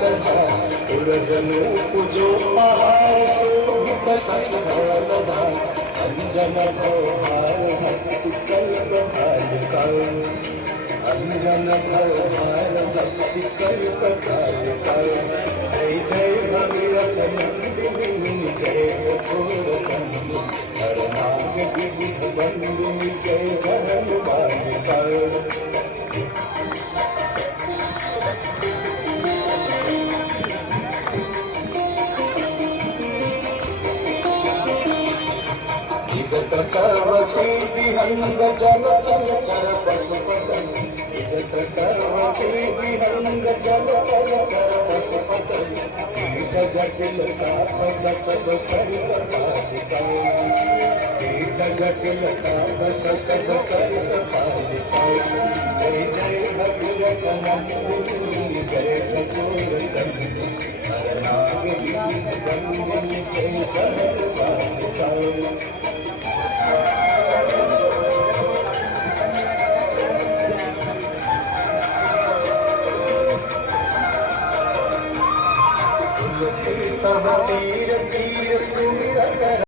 लधा उरजनु पूजो पहाड़ शोभित शंखा लधा अंजन भार भक्ति कल्प भालिका अंजन भार भक्ति कल्प भालिका जय जय भगवत नंदिनी जय कठोर चंडी हरनाग विविध बंदिनी जय जहन बालिका इजत करवती विहंग जल तल कर पशुपतन इजत करवती विहंग जल तल कर पशुपतन कीट जटिल काप सद सरित पालिका कीट जटिल काप सद सरित पालिका जय जय भगवत नंदिनी जय चतुर चंडी हरनाग विविध बंदिनी जय जहन बालिका तब तीर तीर सुमिरत